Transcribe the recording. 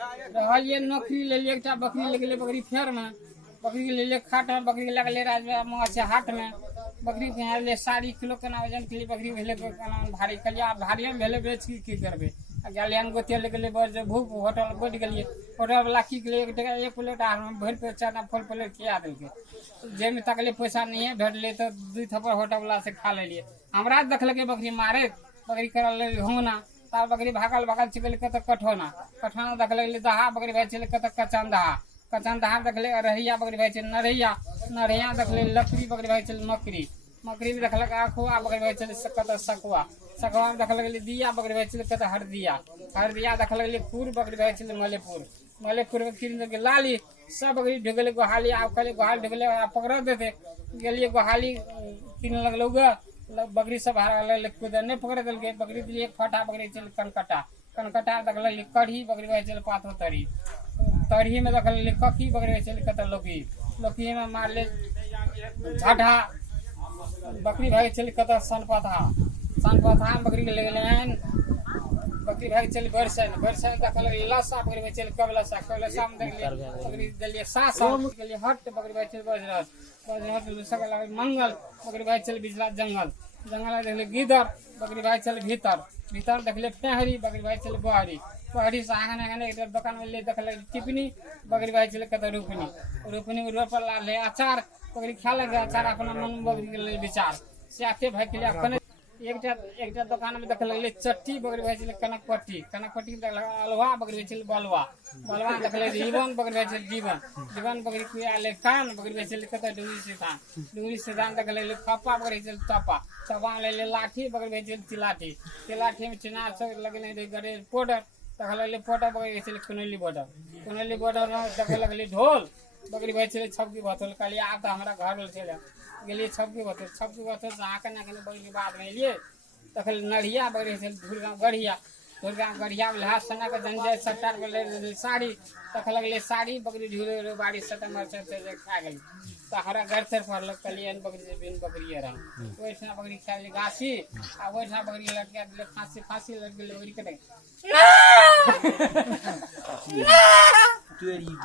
रहलिए नौकरी ले लिए, एकटा बकरी ले गेले बकरी फेर में, बकरी ले लिए खाट में, बकरी लगले राजमा से हाट में, बकरी ले 4.5 किलो केना वजन के लिए बकरी भेले भारी कलिया भारी में भेले बेच की करबे गलियान गोते ले गेले बस भूख होटल बैठ गेलिए, होटल वाला की गेले एक प्लेट आहार में भर पे चाना फल प्लेट खिया देलके, जे में तकले पैसा नहीं है भेटले तो 2 थप्पड़ होटल वाला से खा लेलिए। हमरा देखलके बकरी मारे, बकरी करल होना तार बकरी भागल भागल चल कत कठोना कठोना देखल दहा बकरी भाई चल कत कचन दहा देखले रहैया बकरी भाई चल नरैया नरैया देखले लकड़ी बकरी भाई चल मकड़ी मकड़ी में देखल अखुआ बकरी भाई चल कत सकुआ सकुआ में देखल दिया बकरी भाई चल कत हरदिया देखल पूर बकरी भाई चल मलेपुर में किन लाली सब बकरी ढुगले गोहाली आप कल गोहाली ढुगले पकड़ देते गलिए गोहाली किन लगल बकरी सब कूद नहीं पकड़ दिल बकरी दिल्ली एक फटा बकरी चल कनकटा देखल कढ़ी बकरी भाई चल पाथो तड़ी में देखल ककी बकरी भाई चल कत लौकी में मार ले झाढ़ा बकरी भाई चल कत सनपथा बकरी के ले बकरी भाई चल बरसन देखल लसा बकरी भाई चल कबलसा में देखलिए बकरी दिल्ली सासा के लिए हट बकरी भाई चल बजरस मंगल बकरी भाई चल बिजला जंगल देखले गिदर बकरी भाई चल भीतर देखले पेहरी बकरी भाई चल बहरी से आंगन दुकान में ले देखले टिपनी बकरी भाई चल कत रूपनी रोपल ले अचार बकरी खा लगे अचार अपना मन बकरी के लिए विचार से आते भाई के लिए अपने एक दुकान में देख लगे चट्टी बकरी भाई चल कनकपट्टी देख अलवा बकरी भाई चल बलवा देख जीवन बकरी भाई चल जीवन बकरी कुआले कान बकरी भाई चल कत डूंगरी से धान देख लगे पप्पा बकरी चल तपा ले लाठी बकरी भाई चल तिलाठी में चिनार सब लगले गड़े पाउडर देख लगे पाउडर बकरी चल कुनैली बॉर्डर में देख लगे ढोल बकरी भाई चले छपकी बतौल कहलिए आप तो हमारा घर चले गेलिए छपकी बतौल से आके ना बकरी बाद में लिए तखल नढ़िया बकरी चल धुरगाँव गढ़िया में लहास सना के जंजय सट्टा साड़ी तख लगले साड़ी बकरी ढूरे बाड़ी सटा मरचा खा गई तो हमारा घर से पड़ल कहलिए बकरी बिन बकरी रहा वैसा बकरी खा ली घासी आ वैसा बकरी लटका दिले फांसी लट गई बकरी कटे